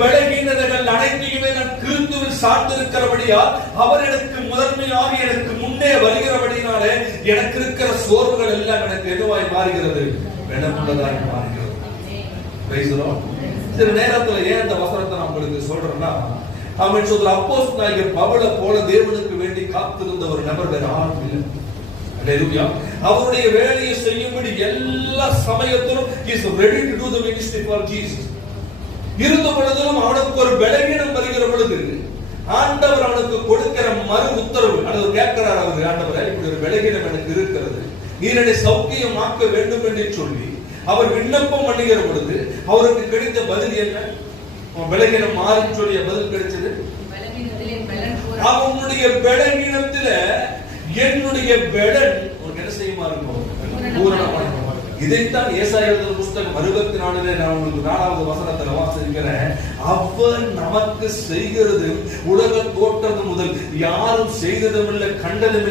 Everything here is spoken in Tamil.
பலகீனங்கள் அனைத்தையுமே நான் கிறிஸ்துவில் சார்ந்திருக்கிறபடியால் அவர் எனக்கு முதன்மையாக எனக்கு முன்னே வருகிறபடினாலே எனக்கு இருக்கிற சோர்வுகள் எல்லாம் எனக்கு எதுவாய் மாறுகிறது, வெனமுள்ளதாய் மாறுகிறது. சில நேரத்துல ஏன் இந்த வசனத்தை நான் உங்களுக்கு சொல்றேன்னா, அவன் சொல்ற அப்போஸ்தலனாகிய பவுலை போல தேவனுக்கு வேண்டி காத்திருந்த ஒரு நபர் வேற யாரும் இல்லை. அல்லேலூயா. அவருடைய வேலையை செய்யும்படி எல்லா சமயத்திலும் he is ready to do the ministry for Jesus. இருந்த பொழுதிலும் அவனுக்கு ஒரு பலவீனம் வருகிற பொழுது ஆண்டவர் அவனுக்கு கொடுக்கிற மறு உத்தரவு அல்லது கேட்கிறார், அவர் ஆண்டவரே இப்படி ஒரு பலவீனம் எனக்கு இருக்கிறது, நீரை சௌக்கியமாக்க வேண்டும் என்று சொல்லி அவர் விண்ணப்பம் பண்ணுகிற பொழுது அவருக்கு கிடைத்த பதில் என்ன? பலவீனம் மாறும் சொல்லிய பதில் கிடைச்சது, அவனுடைய பலவீனத்தில என்னுடைய பலன் ஒரு என்ன செய்யுமா இருக்கும், பூரணமா இருக்கும். இதைத்தான் ஏசாயா எழுதின புத்தகம் 64 நான் உங்களுக்கு 4வது வசனத்துல வாசிக்கிறேன். அவர் நமக்கு செய்கிறது உலக தோற்றது முதல் யாரும் செய்ததும் இல்லை, கண்டதும் இல்லை.